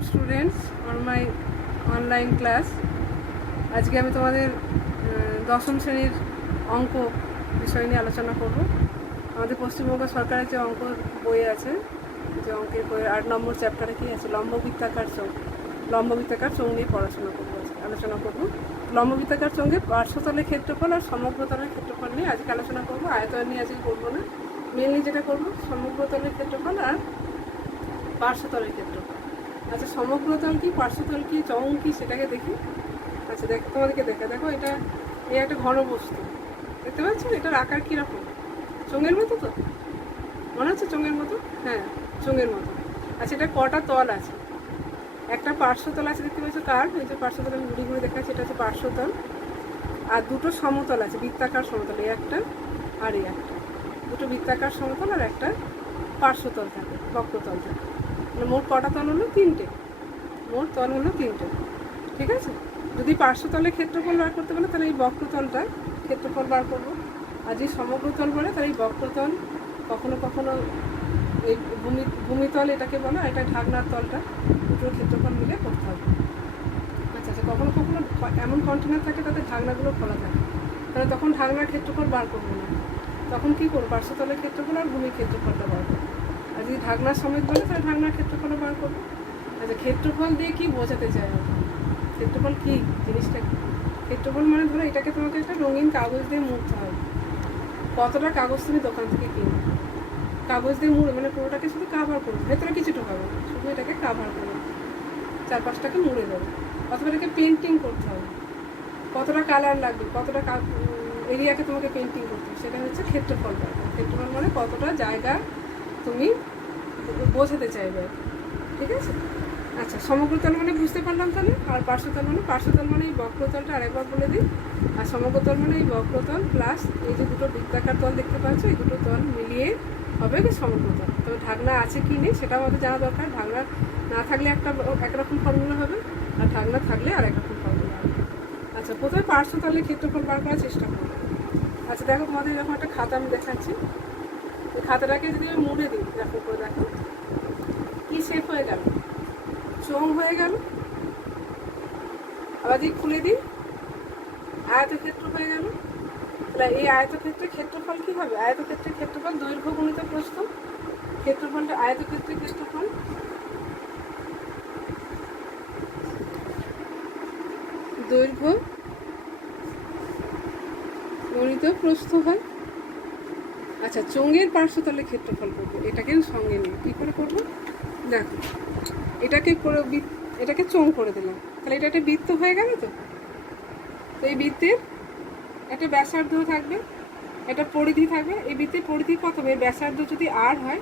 Welcome students on my online class. আজকে আমি তোমাদের দশম শ্রেণীর অঙ্ক বিষয় নিয়ে আলোচনা করব। আমাদের পশ্চিমবঙ্গ সরকারের যে অঙ্ক বই আছে, যে অঙ্কের বইয়ের 8 নম্বর চ্যাপ্টারে কী আছে, লম্ববৃত্তাকার চোঙ নিয়ে আলোচনা করব। লম্ববৃত্তাকার চোঙে পার্শ্বতলের ক্ষেত্রফল আর সমগ্রতলের ক্ষেত্রফল নিয়ে আজকে আলোচনা করব। আয়তন নিয়ে আজকে করবো না, মেনলি যেটা করবো সমগ্রতলের ক্ষেত্রফল আর পার্শ্বতলের ক্ষেত্রফল। আচ্ছা, সমগ্রতল কি, পার্শ্বতল কি, চোঙ কি, সেটাকে দেখি। আচ্ছা দেখো, তোমাদেরকে দেখো, এটা এই একটা ঘন বস্তু দেখতে পাচ্ছ। এটার আকার কীরকম? চোঙের মতো তো মনে হচ্ছে, চোঙের মতো। হ্যাঁ, চোঙের মতো। আচ্ছা, এটা কটা তল আছে? একটা পার্শ্বতল আছে দেখতে পাচ্ছ, কার এই যে পার্শ্বতল আমি ঘুরে দেখাচ্ছি, এটা হচ্ছে পার্শ্বতল। আর দুটো সমতল আছে, বৃত্তাকার সমতল, এই একটা আর এই একটা, দুটো বৃত্তাকার সমতল আর একটা পার্শ্বতল থাকে, বক্রতল থাকে। মানে মোট কটা তল হলো? তিনটে। মোট তল হলো তিনটে, ঠিক আছে। যদি পার্শ্বতলের ক্ষেত্রফল বার করতে বলে তাহলে এই বক্রতলটা ক্ষেত্রফল বার করবো। আর যদি সমগ্রতল বলে তাহলে এই বক্রতল, কখনো কখনো এই ভূমিতল এটাকে বলে, আর এটা ঢাকনার তলটা, দুটোর ক্ষেত্রফল মিলে করতে হবে। আচ্ছা, কখনো কখনো এমন কন্টেনার থাকে তাতে ঢাকনাগুলো খোলা থাকে, তাহলে তখন ঢাকনার ক্ষেত্রফল বার করবো না, তখন কী করবো? পার্শ্বতলের ক্ষেত্রফল আর ভূমির ক্ষেত্রফলটা বার করবো। আর যদি ঢাকনার সমেত বলে তাহলে ঢাকনার ক্ষেত্রফলও বার করবো। আচ্ছা, ক্ষেত্রফল দিয়ে কি বোঝাতে চাই আমরা? ক্ষেত্রফল কি জিনিসটা? ক্ষেত্রফল মানে ধরো এটাকে তোমাকে একটা রঙিন কাগজ দিয়ে মুড়তে হবে। কতটা কাগজ তুমি দোকান থেকে কিনবে, কাগজ দিয়ে মুড়ে, মানে পুরোটাকে শুধু কাভার করবে, ভেতরে কিছু ঢোকাবে, শুধু এটাকে কাভার করবে, চারপাশটাকে মুড়ে দেবে। অথবা এটাকে পেন্টিং করতে হবে, কতটা কালার লাগবে, কতটা এরিয়াকে তোমাকে পেন্টিং করতে হবে, সেটা হচ্ছে ক্ষেত্রফল। ক্ষেত্রফল মানে কতটা জায়গা তুমি বোঝাতে চাইবে, ঠিক আছে। আচ্ছা, সমগ্রতল মানে বুঝতে পারলাম তাহলে। আর পার্শ্বতল মানে এই বক্রতলটা আরেকবার বলে দিই। আর সমগ্রতল মানে এই বক্রতল প্লাস এই যে দুটো বৃত্তাকার তল দেখতে পাচ্ছ, এই দুটো তল মিলিয়ে হবে কি সমগ্রতল। তবে ঢাকনা আছে কি নেই সেটাও আমাদের জানা দরকার। ঢাকনা না থাকলে একরকম ফর্মুলা হবে, আর ঢাকনা থাকলে আর একরকম ফর্মুলা হবে। আচ্ছা, প্রথমে পার্শ্বতলের ক্ষেত্রফল বার করার চেষ্টা করবো। আচ্ছা দেখো, তোমাদের এরকম একটা খাতা আমি দেখাচ্ছি। এই খাতাটাকে যদি আমি মুড়ে দিই, দেখো করে দেখো কি শেপ হয়ে গেল, চোঙ হয়ে গেল। আবার যদি খুলে দিই, আয়তক্ষেত্র হয়ে গেল। তাহলে এই আয়তক্ষেত্রের ক্ষেত্রফল কি হবে? আয়তক্ষেত্রের ক্ষেত্রফল দৈর্ঘ্য গুণিত প্রস্থ। ক্ষেত্রফলটা আয়তক্ষেত্রের ক্ষেত্রফল দৈর্ঘ্য গণিত প্রস্থ হয়। আচ্ছা, চোঙের পার্শ্বতলের ক্ষেত্রফল করবো, এটাকে সঙ্গে নিয়ে কী করে করবো দেখো। এটাকে চোঙ করে দিলাম, তাহলে এটা একটা বৃত্ত হয়ে গেল তো। এই বৃত্তের একটা ব্যাসার্ধ থাকবে, একটা পরিধি থাকবে। এই বৃত্তের পরিধি কত হবে? ব্যাসার্ধ যদি আর হয়,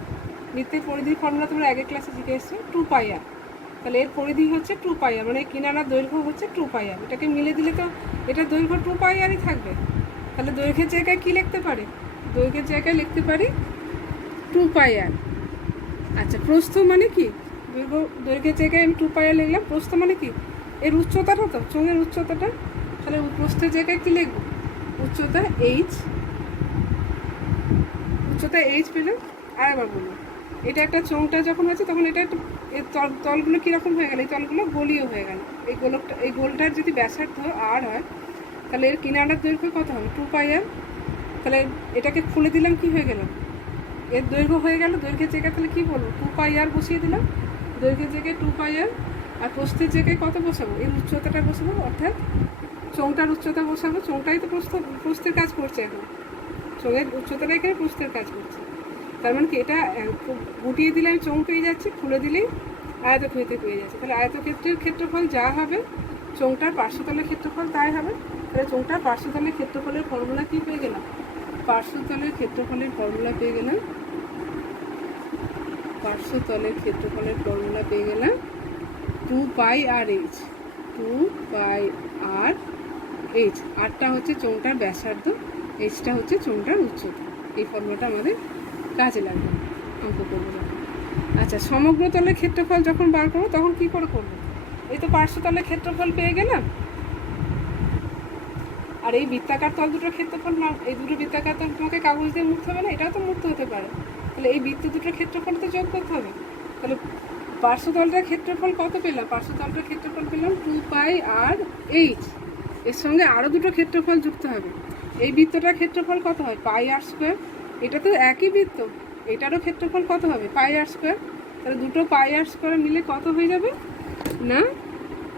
বৃত্তের পরিধির ফর্মুলা তোমরা আগের ক্লাসে শিখে এসছো, 2πr। তাহলে এর পরিধি হচ্ছে 2πr, মানে কিনারার দৈর্ঘ্য হচ্ছে 2πr। এটাকে মিলে দিলে তো এটার দৈর্ঘ্য 2πrই থাকবে। তাহলে দৈর্ঘ্যের জায়গায় কি লিখতে পারি? দৈর্ঘ্যের জায়গায় লিখতে পারি 2πr। আচ্ছা, প্রস্থ মানে কি? দৈর্ঘ্যের জায়গায় আমি 2πr লিখলাম। প্রস্থ মানে কি? এর উচ্চতাটা তো, চোঙের উচ্চতাটা। তাহলে প্রস্থের জায়গায় কি লিখবো? উচ্চতা h। উচ্চতা h পেলাম। আর একবার বলুন, এটা একটা চোঙটা যখন হয়েছে তখন এটা একটু তলগুলো কীরকম হয়ে গেল? এই তলগুলো গোলীয় হয়ে গেল। এই গোলটার যদি ব্যাসার্ধ আর হয়, তাহলে এর কিনারার দৈর্ঘ্য কত হবে? 2πr। তাহলে এটাকে খুলে দিলাম, কি হয়ে গেল? এর দৈর্ঘ্য হয়ে গেল। দৈর্ঘ্যের জায়গায় তাহলে কী বলবো? 2πr বসিয়ে দিলাম। দৈর্ঘ্যের জায়গায় 2πr, আর প্রস্থের জায়গায় কত বসাবো? এর উচ্চতাটা বসাবো, অর্থাৎ চোঙটার উচ্চতা বসাবো। চোঙটাই তো প্রস্থের কাজ করছে এখন, চোঙের উচ্চতাটা এখানে প্রস্থের কাজ করছে। তার মানে কি, এটা গুটিয়ে দিলে আমি চোঙ পেয়ে যাচ্ছি, খুলে দিলেই আয়তক্ষেত্র পেয়ে যাচ্ছে। তাহলে আয়তক্ষেত্রের ক্ষেত্রফল যা হবে, চোঙটার পার্শ্বতলের ক্ষেত্রফল তাই হবে। তাহলে চোঙটার পার্শ্বতলের ক্ষেত্রফলের ফর্মুলা কী পেয়ে গেলাম? পার্শ্বতলের ক্ষেত্রফলের ফর্মুলা পেয়ে গেলাম। পার্শ্বতলের ক্ষেত্রফলের ফর্মুলা পেয়ে গেলাম 2πrh। 2πrh, আরটা হচ্ছে চোঙটার ব্যাসার্ধ, এইচটা হচ্ছে চোঙটার উচ্চতা। এই ফর্মুলাটা আমাদের কাজে লাগবে অঙ্ক করবো যখন। আচ্ছা, সমগ্রতলের ক্ষেত্রফল যখন বার করবো তখন কী করে করবো? এই তো পার্শ্বতলের ক্ষেত্রফল পেয়ে গেলাম, আর এই বৃত্তাকার তল দুটোর ক্ষেত্রফল, এই দুটো বৃত্তাকার তল তোমাকে কাগজ দিয়ে মুড়তে হবে না, এটাও তো মুড়তে হতে পারে। তাহলে এই বৃত্ত দুটোর ক্ষেত্রফল তো যোগ করতে হবে। তাহলে পার্শ্বতলটার ক্ষেত্রফল কত পেলাম? পার্শ্বতলটার ক্ষেত্রফল পেলাম 2πr/h। এর সঙ্গে আরও দুটো ক্ষেত্রফল যুক্ত হবে। এই বৃত্তটার ক্ষেত্রফল কত হয়? πr²। এটা তো একই বৃত্ত, এটারও ক্ষেত্রফল কত হবে? πr²। তাহলে দুটো πr² মিলে কত হয়ে যাবে না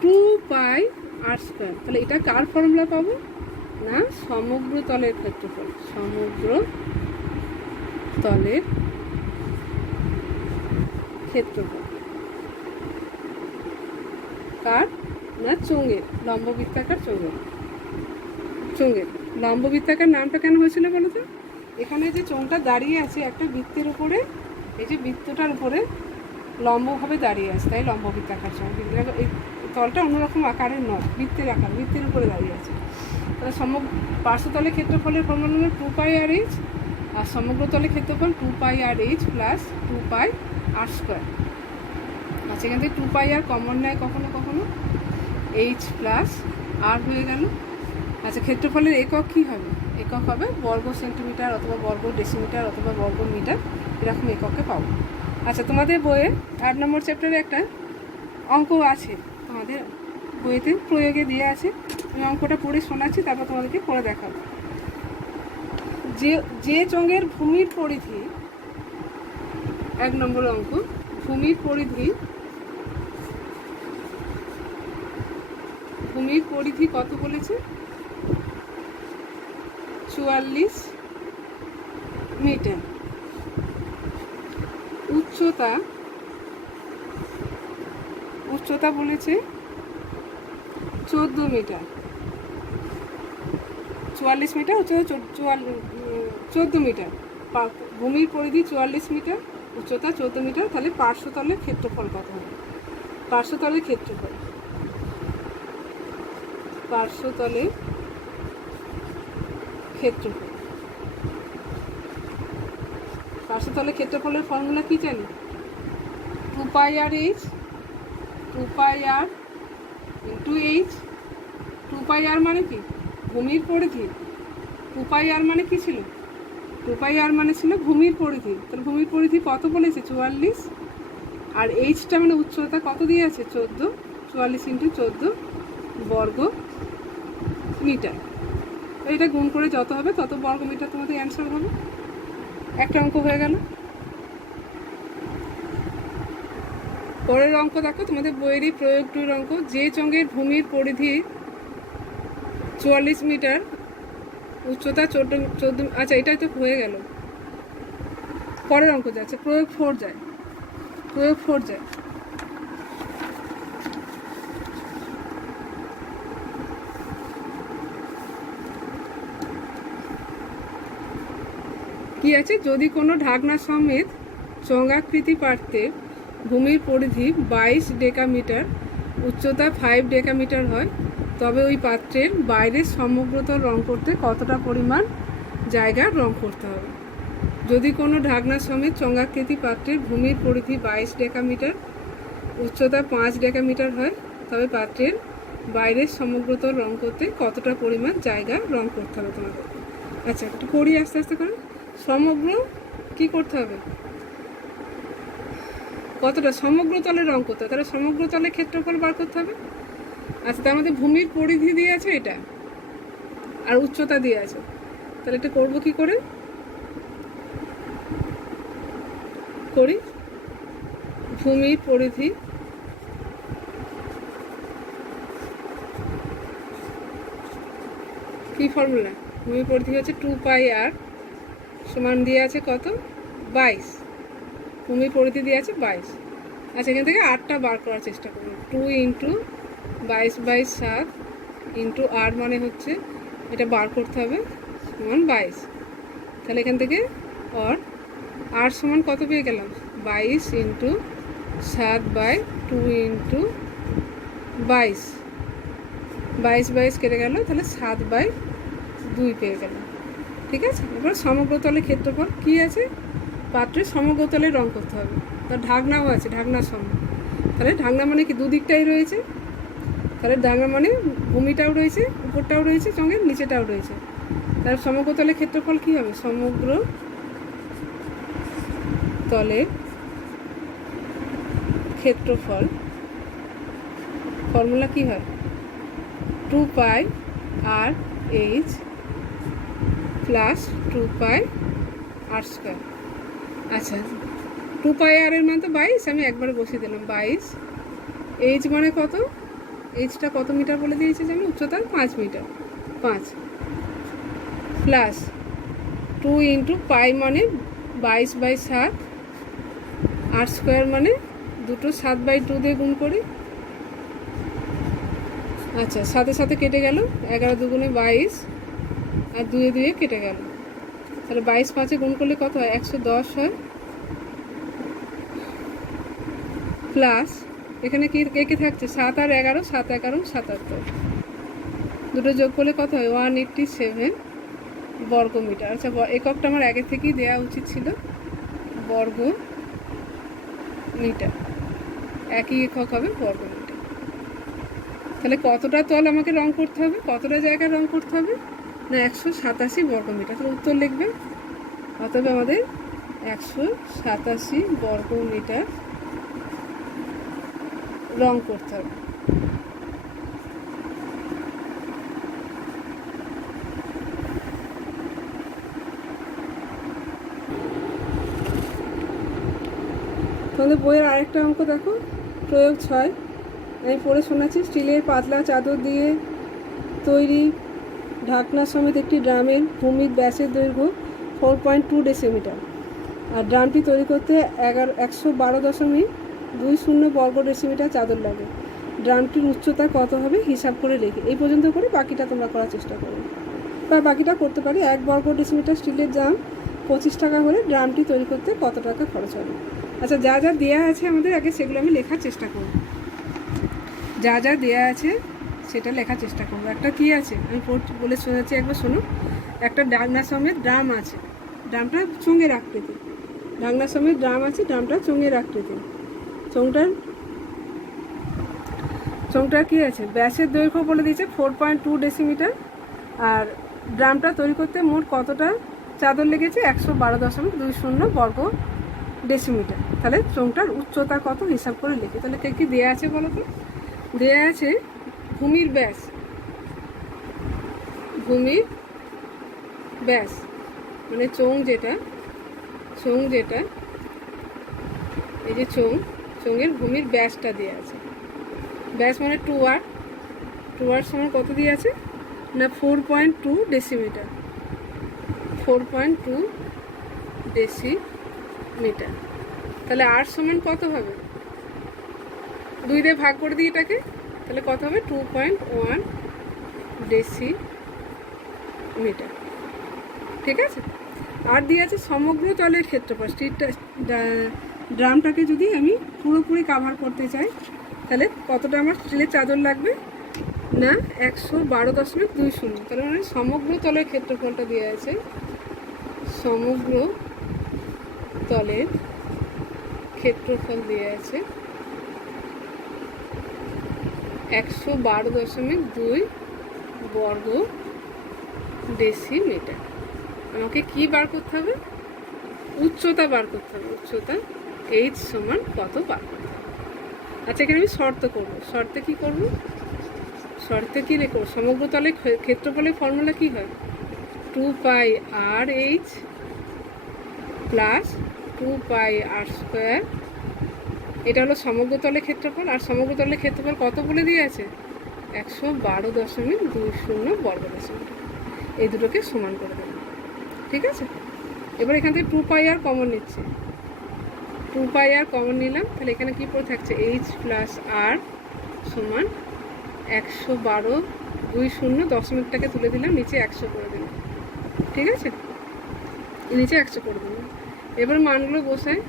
2πr²। তাহলে এটা কার ফর্মুলা পাবো না সমগ্র তলের ক্ষেত্রফল। সমগ্র তলের ক্ষেত্রফল কার না চোঙের, লম্ববৃত্তাকার চোঙের লম্ববৃত্তাকার নামটা কেন হয়েছিল বলো তো? এখানে যে চোঙটা দাঁড়িয়ে আছে একটা বৃত্তের উপরে, এই যে বৃত্তটার উপরে লম্বভাবে দাঁড়িয়ে আছে, তাই লম্ববৃত্তাকার চোঙ। এই তলটা অন্যরকম আকারের নয়, বৃত্তের আকার, বৃত্তের উপরে দাঁড়িয়ে আছে। তাহলে পার্শ্বতলের ক্ষেত্রফলের ফর্মুলা হলো 2πr/h, আর সমগ্র তলের ক্ষেত্রফল 2πr/h প্লাস 2πr²। আচ্ছা, এখান থেকে 2πr কমন নেয় কখনো কখনো, h প্লাস r হয়ে গেল। আচ্ছা, ক্ষেত্রফলের একক কী হবে? একক হবে বর্গ সেন্টিমিটার অথবা বর্গ ডেসিমিটার অথবা বর্গ মিটার, এরকম এককে পাবো। আচ্ছা, তোমাদের বইয়ে 8 নম্বর চ্যাপ্টারে একটা অঙ্ক আছে, তোমাদের বইতে প্রয়োগে দিয়ে আছে। আমি অঙ্কটা পড়ে শোনাচ্ছি, তারপর তোমাদেরকে পড়ে দেখাবো। যে চোঙের ভূমির পরিধি, 1 নম্বর অঙ্ক, ভূমির পরিধি কত বলেছে? 44 মিটার। উচ্চতা বলেছে 14 মিটার। 44 মিটার, উচ্চতা 14 মিটার। ভূমির পরিধি 44 মিটার, উচ্চতা 14 মিটার। তাহলে পার্শ্বতলের ক্ষেত্রফল কত হবে? পার্শ্বতলের ক্ষেত্রফল পার্শ্বতলের ক্ষেত্রফলের ফর্মুলা কি জানি? 2πr/h, 2πr into h। 2πr মানে কি? ভূমির পরিধি। 2πr মানে কি ছিল? 2πr মানে ছিল ভূমির পরিধি। তাহলে ভূমির পরিধি কত বলেছে? 44। আর এইচটা মানে উচ্চতা কত দিয়ে আছে? 14। 44 ইন্টু 14 বর্গ মিটার। এটা গুণ করে যত হবে তত বর্গ মিটার তোমাদের অ্যান্সার হবে। একটা অঙ্ক হয়ে গেল। পরের অঙ্ক দেখো, তোমাদের বইয়েরই প্রয়োগ 2 অঙ্ক। যে চোঙের ভূমির পরিধি 44 মিটার, উচ্চতা 14। আচ্ছা, এটাই তো হয়ে গেল। পরের অঙ্ক যাচ্ছে, প্রয়োগ 4 যায়। কি আছে? যদি কোনো ঢাকনা সমেত চোঙাকৃতি পাত্রের ভূমির পরিধি 22 ডেকামিটার, উচ্চতা 5 ডেকামিটার হয়, তবে ওই পাত্রের বাইরের সমগ্রতল রং করতে কতটা পরিমাণ জায়গা রং করতে হবে? যদি কোনো ঢাকনা সমেত চোঙাকৃতি পাত্রের ভূমির পরিধি 22 ডেকামিটার, উচ্চতা 5 ডেকামিটার হয়, তবে পাত্রের বাইরের সমগ্রতল রং করতে কতটা পরিমাণ জায়গা রং করতে হবে তোমাদের? আচ্ছা, একটু করি আস্তে আস্তে করে। সমগ্র কি করতে হবে? কতটা সমগ্র তলে রং করতে হবে, তাহলে সমগ্র তলের ক্ষেত্রফল বার করতে হবে। আচ্ছা, তার মধ্যে ভূমির পরিধি দিয়ে আছে এটা, আর উচ্চতা দিয়ে আছে। তাহলে এটা করবো কি করে? করি ভূমির পরিধি কি ফর্মুলা? ভূমির পরিধি হচ্ছে 2πr সমান দিয়ে আছে কত? 22। ভূমির পরিধি দিয়ে আছে 22। আচ্ছা, এখান থেকে 8টা বার করার চেষ্টা করুন। 2 ইন্টু 22/7 ইন্টু আর মানে হচ্ছে এটা বার করতে হবে সমান 22। তাহলে এখান থেকে আর সমান কত পেয়ে গেলাম? 22 ইন্টু 7/2 ইন্টু 22। 22 কেটে গেল, তাহলে 7/2 পেয়ে গেলাম। ঠিক আছে, এবার সমগ্রতলের ক্ষেত্রফল কি আছে? পাত্রের সমগ্রতলে রং করতে হবে। তার ঢাকনাও আছে, ঢাকনার সমান। তাহলে ঢাকনা মানে কি? দুদিকটাই রয়েছে। তাহলে ঢাকনা মানে ভূমিটাও রয়েছে, উপরটাও রয়েছে, সঙ্গে নিচেটাও রয়েছে। তার সমগ্রতলের ক্ষেত্রফল কি হবে? সমগ্র তলের ক্ষেত্রফল ফর্মুলা কি হয় 2 পাই আর এইচ প্লাস 2 পাই আর স্কোয়ার। আচ্ছা 2 পাই আর এর মান তো 22, আমি একবারে বসিয়ে দিলাম 22। এইচ মানে কত, এইচটা কত মিটার বলে দিয়েছে জানো, উচ্চতা 5 মিটার, 5 প্লাস 2 ইন্টু পাই মানে 22/7 আর স্কোয়ার মানে দুটো 7/2 দিয়ে গুণ করি। আচ্ছা সাথে সাথে কেটে গেল, 11 দুগুণে 22 আর 2 এ 2 কেটে গেল, তাহলে 22 5-এ গুণ করলে কত হয় 110 হয়। প্লাস এখানে কি কে থাকছে 7 আর 11, 7 11 77, দুটো যোগ করলে কত হয় 187 বর্গ মিটার। আচ্ছা এককটা আমার আগে থেকেই দেওয়া উচিত ছিল, বর্গ মিটার, একই একক হবে বর্গ মিটার। তাহলে কতটা তল আমাকে রং করতে হবে, কতটা জায়গায় রং করতে হবে না 187 বর্গ মিটার। তাহলে উত্তর লিখবে, অতএব আমাদের 187 বর্গ মিটার রং করতে হবে। তোমাদের বইয়ের আরেকটা অঙ্ক দেখো, প্রয়োগ 6। আমি পড়ে শোনাচ্ছি। স্টিলের পাতলা চাদর দিয়ে তৈরি ঢাকনা সমেত একটি ড্রামের ভূমির ব্যাসের দৈর্ঘ্য 4.2 ডেসিমিটার আর ড্রামটি তৈরি করতে 112.20 বর্গ ডেসিমিটার চাদর লাগে। ড্রামটির উচ্চতা কত হবে হিসাব করে লেখে। এই পর্যন্ত করে বাকিটা তোমরা করার চেষ্টা করো, বা বাকিটা করতে পারি। 1 বর্গ ডেসিমিটার স্টিলের দাম 25 টাকা হলে ড্রামটি তৈরি করতে কত টাকা খরচ হবে। আচ্ছা যা যা দেওয়া আছে আমাদের আগে সেগুলো আমি লেখার চেষ্টা করব, যা যা দেওয়া আছে সেটা লেখার চেষ্টা করবো। একটা কি আছে আমি বলে শোনাচ্ছি, একবার শোনো। একটা ঢাকনা সমেত ড্রাম আছে, ড্রামটা চোঙের আকৃতি, ঢাকনা সমেত ড্রাম আছে, ড্রামটা চোঙের আকৃতি। চোঙটার কি আছে ব্যাসের দৈর্ঘ্য বলে দিয়েছে 4.2 ডেসিমিটার আর ড্রামটা তৈরি করতে মোট কতটা চাদর লেগেছে 112.20 বর্গ ডেসিমিটার। তাহলে চোঙটার উচ্চতা কত হিসাব করে লিখে। তাহলে কি দেওয়া আছে বলো তো, দেওয়া আছে ভূমির ব্যাস, ভূমির ব্যাস মানে চোঙ যেটা এই যে চোঙের ভূমির ব্যাসটা দেওয়া আছে। ব্যাস মানে 2r, 2r সমান কত দিয়ে আছে না 4.2 ডেসিমিটার, 4.2 ডেসিমিটার। তাহলে r সমান কত হবে 2 দিয়ে ভাগ করে দিই এটাকে, তাহলে কত হবে 2.1 ডেসিমিটার। ঠিক আছে। আর দিয়ে আছে সমগ্র তলের ক্ষেত্রফল। ড্রামটাকে যদি আমি পুরোপুরি কাভার করতে চাই তাহলে কতটা আমার স্টিলের চাদর লাগবে না 112.20। তাহলে মানে সমগ্র তলের ক্ষেত্রফলটা দেওয়া আছে, সমগ্র তলের ক্ষেত্রফল দেওয়া আছে 112.2 বর্গ ডেসিমিটার। আমাকে কি বার করতে হবে, উচ্চতা বার করতে হবে, উচ্চতা এইচ সমান কত বার করতে হবে। আচ্ছা এখানে আমি শর্ত করব, শর্তে কি করব, শর্তে কি লিখব, সমগ্র তলের ক্ষেত্রফলের ফর্মুলা কি হয় 2 পাই আর এইচ প্লাস 2 পাই আর স্কোয়ার। এটা হলো সমগ্র তলের ক্ষেত্রফল, আর সমগ্র তলের ক্ষেত্রফল কত বলে দিয়ে আছে 112.20 বর্গ ডেসিমিটার। এই দুটোকে সমান করে দেবো। ঠিক আছে। এবার এখান থেকে 2 পাই আর কমন নিচ্ছে, 2 পাই আর কমন নিলাম, তাহলে এখানে কি পড়ে থাকছে এইচ প্লাস আর সমান 112.20, দশমিকটাকে তুলে দিলাম, নিচে 100 করে দিলাম। ঠিক আছে, নিচে 100 করে দিলাম। এবার মানগুলো বসাই,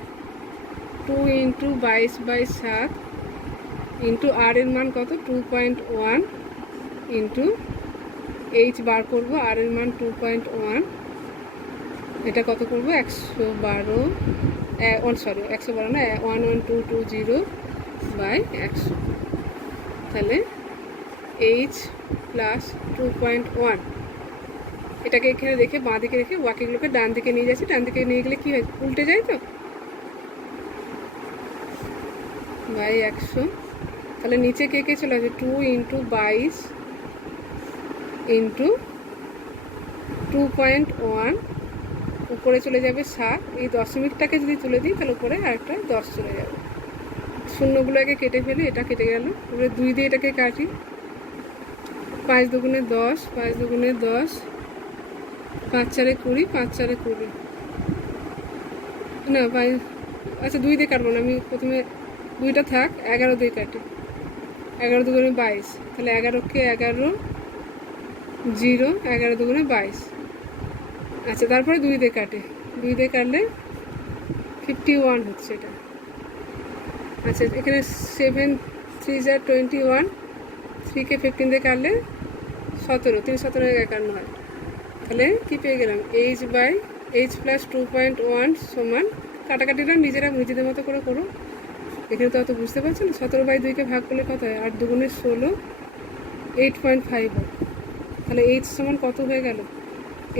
2 ইন্টু 22/7 ইন্টু আর এর মান কত 2.1 ইন্টু এইচ বার করবো, আর এর মান 2.1, এটা কত করবো 112 না 11220/100। তাহলে এইচ প্লাস 2.1, এটাকে এখানে রেখে বাঁ দিকে রেখে বাকিগুলোকে ডান দিকে নিয়ে যাচ্ছি। ডান দিকে নিয়ে গেলে কি হয় উল্টে যায়, তো বাই 100, তাহলে নিচে কে কে চলে আসবে 2 ইন্টু 22 ইন্টু 2.1, উপরে চলে যাবে 7। এই দশমিকটাকে যদি তুলে দিই তাহলে উপরে আরেকটা 10 চলে যাবে। শূন্যগুলো আগে কেটে ফেলি, এটা কেটে গেল। এবারে 2 দিয়ে এটাকে কাটি, 5 দুগুণে 10, 5 দুগুণে 10, 5 4 20, 5 4 20 না 5, আচ্ছা 2 দিয়ে কাটবো না, আমি প্রথমে 2টা থাক, 11 দিয়ে কাটি। 11 দুগুণে 22, তাহলে 11কে 11 0, 11 দুগুণে 22। আচ্ছা তারপরে 2 দিয়ে কাটে, 2 দিয়ে কাটলে 51 হচ্ছে এটা। আচ্ছা এখানে 7 3 যা 21, 3কে 15 দিয়ে কাটলে 17, 3 17 51 হয়। তাহলে কী পেয়ে গেলাম, h প্লাস 2.1 সমান, কাটাকাটিটা নিজেদের মতো করে করো, এখানে তো অত বুঝতে পারছো না। 17/2কে ভাগ করলে কত হয়, 8 দুগুণে 16, 8.5 হয়। তাহলে h সমান কত হয়ে গেল,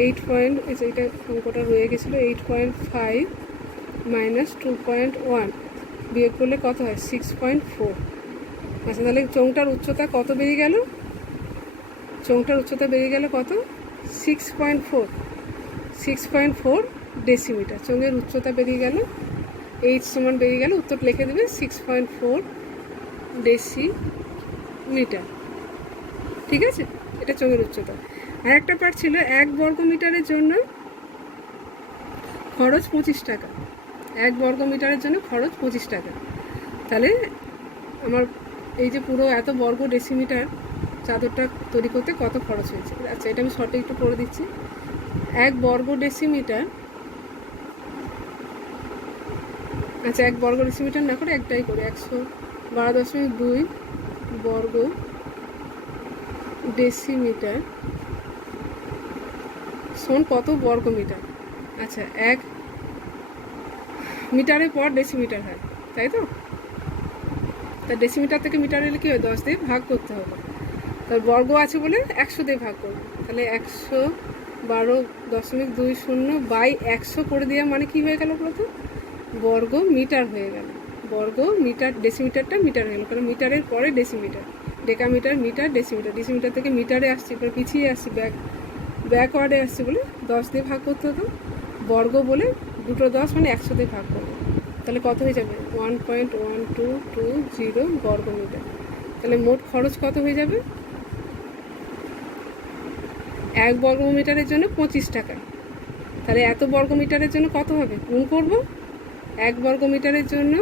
8 পয়েন্ট, এইটা অঙ্কটা রয়ে গেছিলো, 8.5 মাইনাস 2.1 বিয়োগ করলে কত হয় 6.4। আচ্ছা তাহলে চোঙটার উচ্চতা কত বেরিয়ে গেল, চোঙটার উচ্চতা বেরিয়ে গেল কত, 6.4 ডেসিমিটার। চোঙের উচ্চতা বেরিয়ে গেল, এইচ সমান বেরিয়ে গেল, উত্তর লিখে দেবে 6.4 ডেসিমিটার। ঠিক আছে, এটা চোঙের উচ্চতা। আর একটা পার্ট ছিল 1 বর্গ মিটারের জন্য খরচ 25 টাকা। 1 বর্গ মিটারের জন্য খরচ 25 টাকা। তাহলে আমার এই যে পুরো এত বর্গ ডেসিমিটার চাদরটা তৈরি করতে কত খরচ হয়েছে। আচ্ছা এটা আমি শর্টে একটু করে দিচ্ছি। 1 বর্গ ডেসিমিটার, আচ্ছা 1 বর্গ ডেসিমিটার না করে একটাই করে, 112.2 বর্গ ডেসিমিটার সমান কত বর্গ মিটার। আচ্ছা 1 মিটারের পর ডেসিমিটার হয়, তাই তো। তা ডেসিমিটার থেকে মিটার এলে কী হয়, 10 দিয়ে ভাগ করতে হবে। তার বর্গ আছে বলে 100 দিয়ে ভাগ করবো। তাহলে 112.20 বাই 100 করে দেওয়া মানে কি হয়ে গেল বলতো, বর্গ মিটার হয়ে গেল। বর্গ মিটার, ডেসিমিটারটা মিটার হয়ে গেল, কারণ মিটারের পরে decimetre, decametre, metre, decimetre. Decimetre থেকে মিটারে আসছে, এবার পিছিয়ে আসছি, ব্যাকওয়ার্ডে আসছে বলে 10 দিয়ে ভাগ করতে হতো। বর্গ বলে দুটো 10 মানে 100 দিয়ে ভাগ করবো। তাহলে কত হয়ে যাবে, 1.1220 বর্গ মিটার। তাহলে মোট খরচ কত হয়ে যাবে, 1 বর্গ মিটারের জন্য 25 টাকা। তাহলে এত বর্গ মিটারের জন্য কত হবে, গুণ করব, 1 বর্গ মিটারের জন্য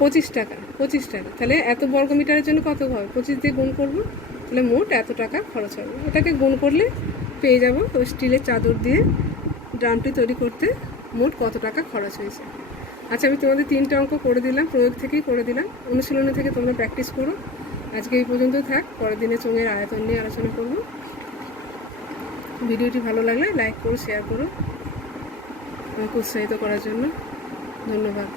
25 টাকা, 25 টাকা। তাহলে এত বর্গ মিটারের জন্য কত হবে, 25 দিয়ে গুণ করব, তাহলে মোট এত টাকা খরচ হবে। ওটাকে গুণ করলে পেয়ে যাব ওই স্টিলের চাদর দিয়ে ড্রামটি তৈরি করতে মোট কত টাকা খরচ হয়েছে। আচ্ছা আমি তোমাদের 3টে অঙ্ক করে দিলাম, প্রয়োগ থেকেই করে দিলাম, অনুশীলনী থেকে তোমরা প্র্যাকটিস করো। আজকে এই পর্যন্ত থাক, পরের দিনে চোঙের আয়তন নিয়ে আলোচনা করব। ভিডিওটি ভালো লাগলে লাইক করো, শেয়ার করো আমাকে উৎসাহিত করার জন্য। ধন্যবাদ।